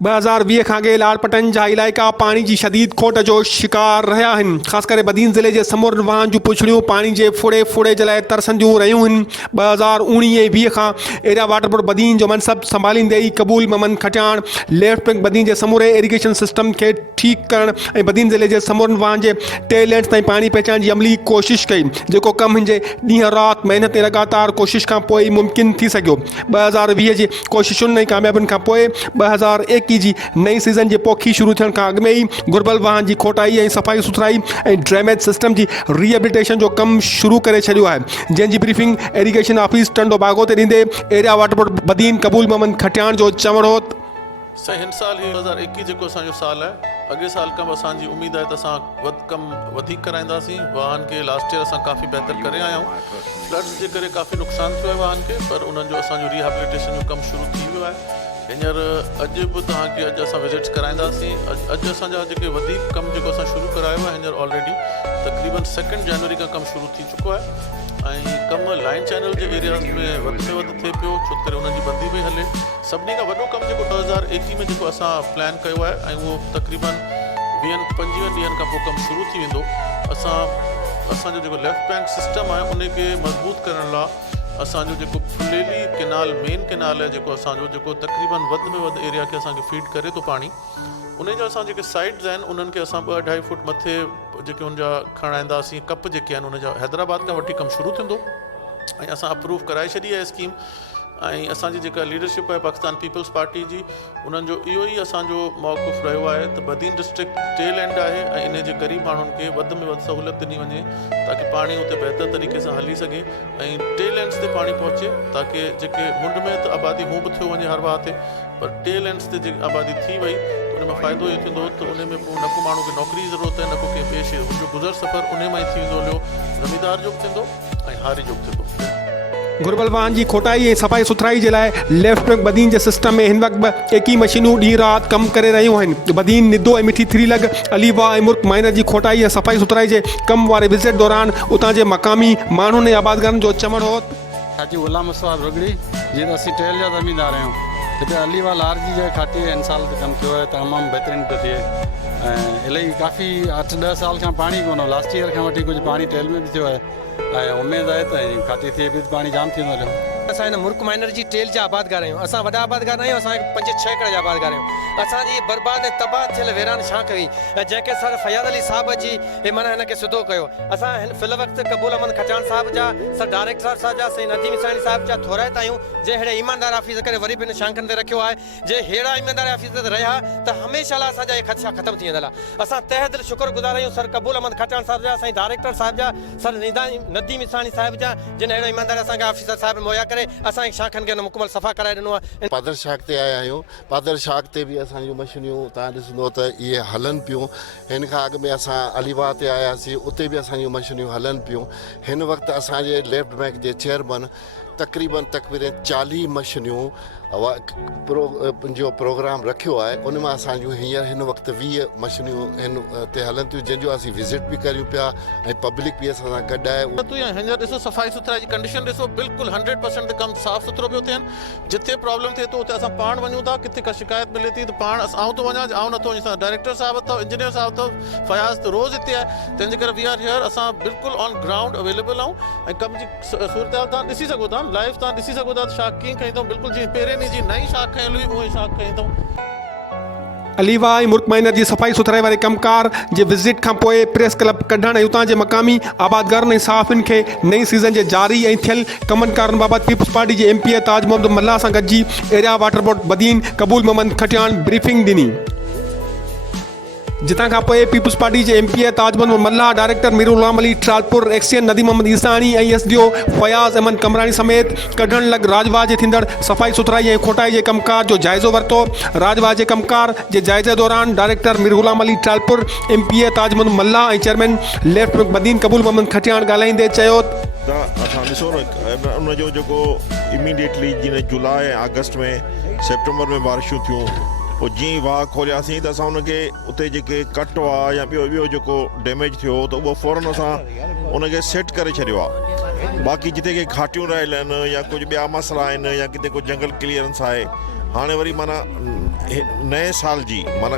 2020 खां अॻे लालपटन जा इलाइक़ा पानी जी शदीद खोट जो शिकार रहिया आहिनि। ख़ासि करे बदीन ज़िले जे समूर वाहन जूं पुछड़ियूं पानी जे फुड़े जे लाइ तरसंदियूं रहियूं आहिनि। 2019-20 खां एरिया वाटर बोर्ड बदीन जो मनसब संभालींदे ई कबूल मोहम्मद खटियाण लेफ्ट बैंक बदीन जे समूरे इरिगेशन सिस्टम खे ठीकु करण ऐं बदीन ज़िले जे समूर वाहन जे 3 लेन्स ताईं पानी पहुचाइण जी अमली कोशिश कई, जेको कमु हिन जे ॾींहं राति महिनत ऐं लगातार कोशिश खां पोइ मुमकिन थी सघियो। 2020 जी कोशिशुनि ऐं कामयाबियुनि खां पोइ 2021 जी नई सीज़न जे पोखी शुरू थियण खां अॻु में ई घुर्बल वाहन जी खोटाई ऐं सफ़ाई सुथराई ऐं ड्रेनेज सिस्टम जी रिहेबिलिटेशन जो कमु शुरू करे छॾियो आहे, जंहिंजी ब्रीफिंग इरिगेशन ऑफिस टंडो बागो ते ॾींदे एरिया वाटर बोर्ड बदीन कबूल मोहम्मद खटियाण जो चवणो हो। हिन साल ही 2021 जेको असांजो साल आहे, अॻे साल खां असांजी उम्मीद आहे त असां कमु वधीक कराईंदासीं। वाहन खे लास्ट ईयर असां काफ़ी बहितर करे आया आहियूं। फ्लड्स जे करे काफ़ी नुक़सानु थियो आहे वाहन खे, पर उन्हनि जो असांजो रिहेबिलिटेशन जो कमु शुरू थी वियो आहे। हींअर अॼु बि तव्हांखे असां विज़िट्स कराईंदासीं। अॼु असांजा जेके वधीक कमु जेको असां शुरू करायो आहे हींअर ऑलरेडी तक़रीबन 2 जनवरी खां कमु शुरू थी चुको आहे ऐं कमु लाइन चैनल जे एरियाज़ में वधि में वधि थिए पियो, छो करे उन्हनि जी बंदी पई हले। सभिनी खां वॾो कमु जेको 2021 में जेको असां प्लान कयो आहे ऐं उहो तक़रीबन 20-25 ॾींहंनि खां पोइ कमु शुरू थी वेंदो। असांजो जेको लेफ्ट बैंक सिस्टम आहे उनखे मज़बूत करण लाइ असांजो जेको फुलेली केनाल मेन केनाल आहे जेको तक़रीबन वधि में वधि एरिया खे असांखे फीड करे थो पाणी, उन जा असां जेके साइड्स आहिनि उन्हनि खे असां 2-2.5 फुट मथे जेके उनजा खणाईंदासीं। कप जेके आहिनि उनजा हैदराबाद खां वठी कमु शुरू थींदो ऐं असां अप्रूव कराए छॾी आहे स्कीम। ऐं असांजी जेका लीडरशिप आहे पाकिस्तान पीपल्स पार्टी जी, उन्हनि जो इहो ई असांजो मौक़िफ़ रहियो आहे त बदीन डिस्ट्रिक्ट टेल एंड आहे ऐं इन जे ग़रीब माण्हुनि खे वधि में वधि सहूलियत ॾिनी वञे ताकी पाणी उते बहितर तरीक़े सां हली सघे ऐं टेल एंड्स ते पाणी पहुचे, ताकी जेके मुंड में त आबादी हू बि थियो वञे हर वाह ते, पर टेल एंड्स ते जेकी आबादी थी वई त उन में फ़ाइदो इहो थींदो त उन में पोइ न को माण्हू खे नौकिरी जी ज़रूरत आहे, न को कंहिं ॿिए शइ जो गुज़र सफ़र उन मां ई थी वेंदो हलियो, ज़मींदार जो बि थींदो ऐं हारी जो बि थींदो। घुर्बल वाहन जी खोटाई ऐं सफ़ाई सुथराई जे लाइ लेफ्ट बैंक बदीन जे सिस्टम में हिन वक़्तु 21 मशीनूं ॾींहुं राति कमु करे रहियूं आहिनि। बदीन निदो ऐं मिठी 3 लॻ अलीवा ऐं मुर्क माइनर जी खोटाई ऐं सफ़ाई सुथराई जे कम वारे विज़िट दौरान उतां जे मक़ामी माण्हुनि ऐं आबादगारनि जो चवणो हो। हाजी गुलाम मुस्तफ़ा रुगड़ी जीअं त असीं टेल जा ज़मीनदार आहियूं। हिते अलीवा लारजी जे खाते हिन साल कमु थियो आहे, तमामु बहितरीनु पियो थिए ऐं इलाही काफ़ी 8-10 साल खां पाणी कोन हो। लास्ट ईयर खां वठी कुझु पाणी टेल में बि थियो आहे ऐं उमेदु आहे त खाते थिए बि पाणी जाम थींदो हलियो। असां हिन मुर्क माइनर जी टेल जा आबादगार आहियूं। असां वॾा आबादगार आहियूं, असां 5-6 एकड़ जा आबादगार आहियूं। असांजी बर्बाद ऐं तबाह थियल वेरान छा कई ऐं जंहिंखे सर फयाद अली साहब जी माना हिन खे सिधो कयो। असां हिन फिल वक़्तु कबूल अहमद खटियाण साहब जा, सर डायरेक्टर साहब जा, सही नदीम इसानी साहब जा थोराइता आहियूं, जे अहिड़े ईमानदार ऑफिसर करे वरी बि हिन शांखनि ते रखियो आहे। जे अहिड़ा ईमानदार ऑफिसर रहिया त हमेशह लाइ असांजा इहे ख़दशा ख़तमु थी वेंदा। असां तहे दिलि शुक्रगुज़ार आहियूं सर कबूल अहमद खटियाण साहब जा, साईं डायरेक्टर साहब जा, सर नदीम इसानी साहब जा, जिन अहिड़ो ईमानदार असांखे ऑफिसर साहब मुहैया करे असांखे शाखनि खे मुकमल सफ़ा कराए ॾिनो आहे। पादर शाख ते आया आहियूं। पादर शाख ते बि असांजूं मशीनियूं तव्हां ॾिसंदो त इहे हलनि पियूं। हिन खां अॻु में असां अलीवा ते आयासीं, उते बि असांजूं मशीनियूं हलनि पियूं। हिन वक़्तु असांजे लेफ्ट बैंक जे चेयरमैन तक़रीबन 40 मशीनियूं जो प्रोग्राम रखियो आहे। उन मां असांजूं हींअर हिन वक़्तु 20 मशीनियूं हिन ते हलनि थियूं, जंहिंजो असीं विज़िट बि करियूं पिया ऐं पब्लिक बि असां सां गॾु आहे। हींअर ॾिसो सफ़ाई सुथराई जी कंडीशन ॾिसो, बिल्कुलु 100% कमु साफ़ सुथरो पियो थियनि। जिथे प्रॉब्लम थिए थो उते असां पाण वञूं था, किथे का शिकायत मिले थी त पाण आउं थो वञा, आउं नथो वञा, डायरेक्टर साहब अथव, इंजीनियर साहब अथव, फयाज़ त रोज़ हिते आहे। तंहिंजे करे वी आर हियर, असां बिल्कुलु ऑन ग्राउंड अवेलेबल आहियूं ऐं कम जी सूरत हाल तव्हां ॾिसी सघो था, लाइव तव्हां ॾिसी सघो था शाख कीअं खई अथऊं। बिल्कुलु जीअं पहिरें ॾींहं जी नई शाख खयल हुई उहे शाख खई अथऊं। अलीवा ऐं मुर्क माइनर जी सफ़ाई सुथराई वारे कमकार जे विज़िट खां पोइ प्रेस क्लब कढण ऐं उतां जे मक़ामी आबादगारनि ऐं सहाफ़ियुनि खे नई सीज़न जे जारी ऐं थियल कमनि कारनि बाबति पीपल्स पार्टी जे MP ताज मोहम्मद मल्ला सां गॾिजी एरिया वाटर बोर्ड बदीन कबूल मोहम्मद खटियाण ब्रीफिंग ॾिनी, जितां खां पोइ पीपल्स पार्टी जे MP ताज मोहम्मद मल्ला, डायरेक्टर मीर गुलाम अली ट्रालपुर, एक्सियन नदीम मोहम्मद ईसानी ऐं SDO फयाज़ अहमद कमरानी समेत कढण लॻ राजवाह जे थींदड़ सफ़ाई सुथराई ऐं खोटाई जे कमकार जो जाइज़ो वरितो। राजवाह जे कमकार जे जाइज़े दौरान डायरेक्टर मीर गुलाम अली ट्रालपुर, MP ताज मोहम्मद मल्ला ऐं चेयरमैन लेफ्ट बैंक बदीन कबूल मोहम्मद खटियाण ॻाल्हाईंदे चयो त असां ॾिसो न उनजो जेको इमीडिएटली जीअं जुलाई ऐं अगस्त में सेप्टेंबर में बारिशूं थियूं, पोइ जीअं वाह खोलियासीं त असां उनखे उते जेके कट हुआ या ॿियो जेको डैमेज थियो त उहो फ़ौरन असां उनखे सेट करे छॾियो आहे। बाक़ी जिते के घाटियूं रहियल आहिनि या कुझु ॿिया मसइला आहिनि या किथे कुझु जंगल क्लियरेंस आहे, हाणे वरी माना नए साल जी माना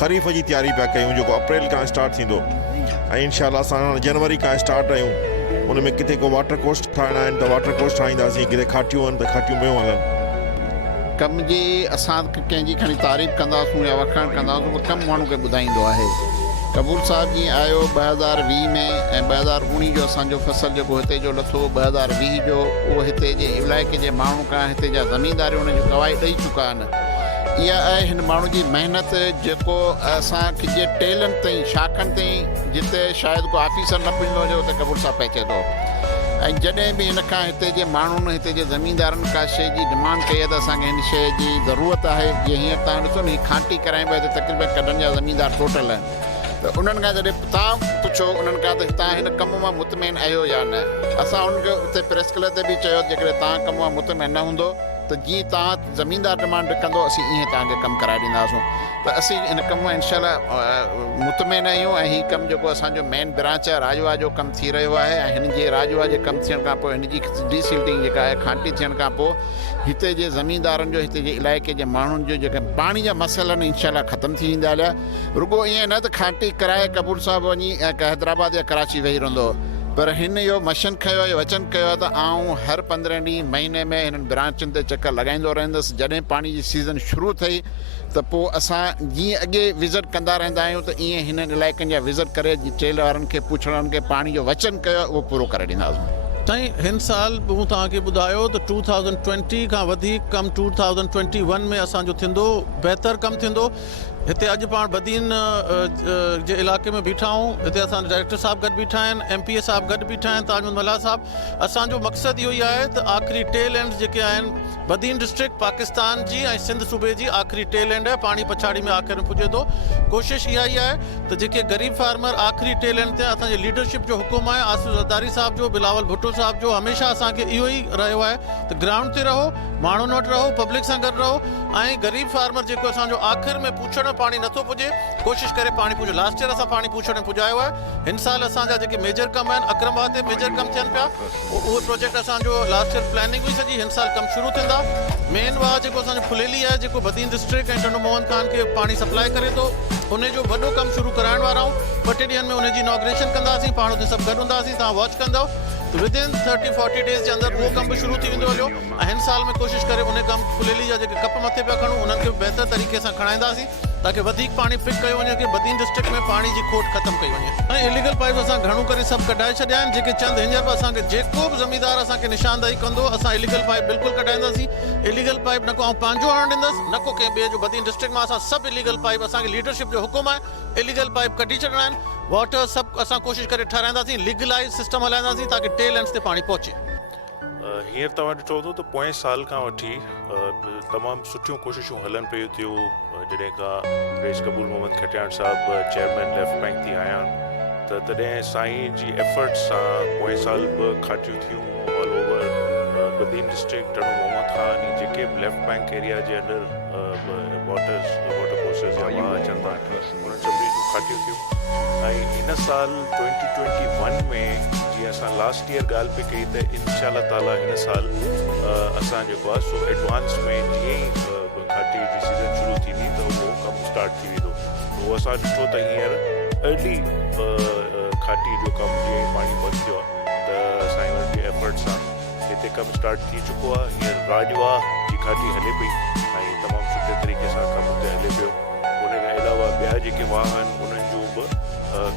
ख़रीफ़ जी तयारी पिया कयूं जेको अप्रैल खां स्टार्ट थींदो ऐं इंशाअल्लाह असां हाणे जनवरी खां स्टार्ट आहियूं। उन में किथे को वाटर कोस्ट ठाहिणा आहिनि त वाटर कोस्ट ठाहींदासीं, किथे खाटियूं आहिनि त खाटियूं पियूं हलनि। कम जी असां कंहिंजी खणी तारीफ़ कंदासूं या वखाण कंदासूं उहो कमु माण्हू खे ॿुधाईंदो आहे। कबूल साहिब जी आयो 2020 में ऐं 2019 जो असांजो फसल जेको हिते जो लथो 2020 जो, उहो हिते जे इलाइक़े जे माण्हू खां हिते जा ज़मीनदार उन जी गवाही ॾेई चुका आहिनि। इहा आहे हिन माण्हू जी महिनत जेको असांखे जे टेलनि ताईं शाखनि ताईं जिते शायदि को ऑफिसर न पुॼंदो हुजे उते कबूल साहिब पहुचे थो। ऐं जॾहिं बि हिन खां हिते जे माण्हुनि हिते जे ज़मीनदारनि का शइ जी डिमांड कई आहे त असांखे हिन शइ जी ज़रूरत आहे, जीअं हींअर तव्हां ॾिसो न हीअ खांटी कराइबो आहे त तक़रीबन कॾनि जा ज़मीनदार टोटल आहिनि। त उन्हनि खां जॾहिं तव्हां पुछो उन्हनि खां त तव्हां हिन कम मां मुतमिन आहियो या न, असां उनखे उते प्रेस क्लब ते बि चयो जेकॾहिं तव्हां कम मां मुतमिन न हूंदो त जीअं तव्हां ज़मीनदार डिमांड कंदो असीं ईअं तव्हांखे कमु कराए ॾींदासीं। त असीं हिन कम में इंशाअल्लाह मुतमिन आहियूं ऐं हीउ कमु जेको असांजो मेन ब्रांच आहे राजवा जो कमु थी रहियो आहे ऐं हिन जे राजवा जे कमु थियण खां पोइ हिन जी डीसिल्टिंग जेका आहे खांटी थियण खां पोइ हिते जे ज़मीनदारनि जो हिते जे इलाइक़े जे माण्हुनि जो जेके पाणी जा मसइला आहिनि इंशाअल्लाह ख़तमु थी वेंदा हलिया। रुॻो ईअं न त खांटी कराए कबूल साहिबु वञी ऐं हैदराबाद या कराची वेही रहंदो, पर हिन इहो मशन कयो आहे, वचन कयो आहे त आऊं हर 15 ॾींहं महीने में हिननि ब्रांचुनि ते चकर लॻाईंदो रहंदुसि। जॾहिं पाणी जी सीज़न शुरू थिए त पोइ असां जीअं अॻे विज़िट कंदा रहंदा आहियूं त ईअं हिननि इलाइक़नि जा विज़िट करे टेल वारनि खे पुछण खे पाणी जो वचन कयो आहे उहो पूरो करे ॾींदासीं। साईं हिन साल मूं तव्हांखे ॿुधायो त 2020 खां वधीक कमु 2021 में असांजो थींदो, बहितर कमु थींदो। हिते अॼु पाण बदीन जे इलाइक़े में बीठा आहियूं, हिते असांजा डायरेक्टर साहब गॾु बीठा आहिनि, MPA साहब गॾु बीठा आहिनि, ताजमल मल्ला साहब। असांजो मक़सदु इहो ई आहे त आख़िरी टेल एंड जेके आहिनि बदीन डिस्ट्रिक्ट पाकिस्तान जी ऐं सिंध सूबे जी आख़िरी टेल एंड आहे, पाणी पछाड़ी में आख़िर में पुॼे थो। कोशिशि इहा ई आहे त जेके ग़रीब फार्मर आख़िरी टेल एंड ते असांजे लीडरशिप जो हुकुम आहे आसिफ ज़रदारी साहब जो, बिलावल भुट्टो साहब जो, हमेशह असांखे इहो ई रहियो आहे त ग्राउंड ते रहो, माण्हुनि वटि रहो, पब्लिक सां गॾु रहो ऐं ग़रीब फार्मर जेको असांजो आख़िर में पुछण पाणी नथो पुॼे कोशिशि करे पाणी पुॼो। लास्ट ईयर असां पाणी पुछण पुॼायो आहे। हिन साल असांजा जेके मेजर कम आहिनि अक्रमाबाद ते मेजर कम थियनि पिया, उहो प्रोजेक्ट असांजो लास्ट ईयर प्लानिंग हुई सॼी, हिन साल कमु शुरू थींदा। मेन वाह जेको असांजो फुलेली आहे जेको बदीन डिस्ट्रिक्ट ऐं टंडो मोहन खान खे पाणी सप्लाई करे थो, उन जो वॾो कमु शुरू कराइण वारा आहियूं। 2 ॾींहंनि में उनजी इनॉग्रेशन कंदासीं, पाण हुते सभु गॾु हूंदासीं, तव्हां वॉच कंदव त विदिन 30-40 डेज़ जे अंदरि उहो कमु बि शुरू थी वेंदो हलियो। ऐं हिन साल में कोशिशि करे उन कमु फुलेली जा जेके कप मथे पिया खणूं उन्हनि खे बहितर तरीक़े सां खणाईंदासीं ताकि वधीक पाणी पिक कयो वञे, कि बदीन डिस्ट्रिक्ट में पाणी जी खोट ख़तमु कई वञे। ऐं इलीगल पाइप असां घणो करे सभु कढाए छॾिया आहिनि, जेके चंद हींअर बि असांखे जेको बि ज़मीनदार असांखे निशानदेही कंदो असां इलीगल पाइप बिल्कुलु कढाईंदासीं। इलीगल पाइप न को आउं पंहिंजो हणणु ॾींदुसि, न को कंहिं ॿिए जो। बदीन डिस्ट्रिक्ट मां असां सभु इलीगल पाइप, असांखे लीडरशिप जो हुकुम आहे इलीगल पाइप कढी छॾिणा आहिनि। वाटर सभु असां कोशिशि करे ठाराईंदासीं, लीगलाइज़ सिस्टम हलाईंदासीं ताकि टेल एंड्स ते पाणी पहुचे। हींअर तव्हां ॾिठो हूंदो त पोएं साल खां वठी तमामु सुठियूं कोशिशूं हलनि पियूं थियूं। जॾहिं खां प्रेस कबूल मोहम्मद खटियाण साहब चेयरमैन लेफ्ट बैंक थी आया आहिनि त तॾहिं साईं जी एफर्ट्स सां पोएं साल बि खाटियूं थियूं ऑल ओवर बदीन डिस्ट्रिक्ट, टणो मोहम्मद खान, जेके बि लेफ्ट बैंक एरिया जे अंदरि वाटर कोर्सेस या वाह अचनि था उन्हनि सभिनी जूं खाटियूं थियूं। ऐं हिन साल 2021 में जीअं असां लास्ट ईयर ॻाल्हि पई कई त इंशाअल्लाह ताला हिन साल असां जेको आहे सो एडवांस में जीअं ई खाटी जी सीज़न शुरू थींदी त उहो कमु स्टार्ट थी वेंदो। उहो असां ॾिठो त हींअर अर्ली खाटी जो कमु जीअं ई पाणी बंदि थियो आहे त असांजे जे एफर्ट सां हिते कमु स्टार्ट थी चुको आहे। हींअर राजवा जी खाटी हले पई ऐं तमामु सुठे तरीक़े सां कमु हुते हले पियो। उन खां अलावा ॿिया जेके वाह आहिनि उन्हनि जूं बि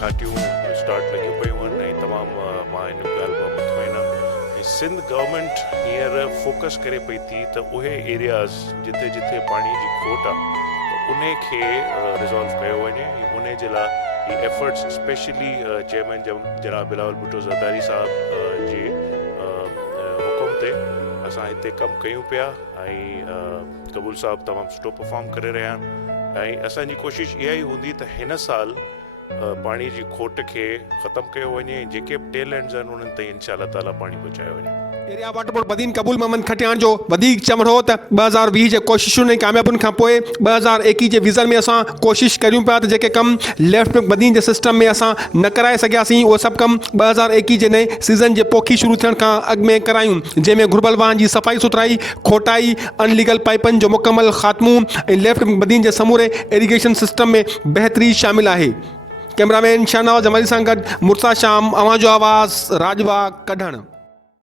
खाटियूं स्टार्ट लॻियूं पियूं आहिनि ऐं तमामु मां हिन ॻाल्हि मां मुतमइन आहियां। सिंध गवर्नमेंट हींअर फोकस करे पई थी त उहे एरियाज़ जिते जिते पाणी जी खोट आहे त उन खे रिज़ॉल्व कयो वञे। उन जे लाइ ही एफर्ट्स स्पेशली चेयरमैन जनाब बिलावल भुट्टो ज़रदारी साहब जे हुकुम ते असां हिते कमु कयूं पिया ऐं कबूल साहब तमामु सुठो परफॉर्म करे रहिया आहिनि। ऐं असांजी कोशिशि इहा ई हूंदी त हिन साल पाणी जी खोट खे ख़तमु कयो वञे, जेके बि टेल एंड्स आहिनि उन्हनि ताईं इंशाअल्लाह ताला पाणी पहुचायो वञे। एरिया वाटर बोर्ड बदीन कबूल मोहम्मद खटियाण जो वधीक चवण हो त 2020 जे कोशिशुनि ऐं कामयाबुनि खां पोइ 2021 जे विज़न में असां कोशिशि करियूं पिया त जेके कम लेफ्ट बैंक बदीन जे सिस्टम में असां न कराए सघियासीं उहे सभु कम 2021 जे नए सीज़न जे पोखी शुरू थियण खां अॻु में करायूं, जंहिंमें घुर्बल वाहन जी सफ़ाई सुथराई, खोटाई, अनलीगल पाइपनि जो मुकमल ख़ात्मो ऐं लेफ्ट बैंक बदीन जे समूरे इरिगेशन सिस्टम में बहितरी शामिल आहे। कैमरामैन शाहनवाज़ जमाली सां गॾु मुर्ता शाम, अवां जो आवाज़, राजबाग, कढण।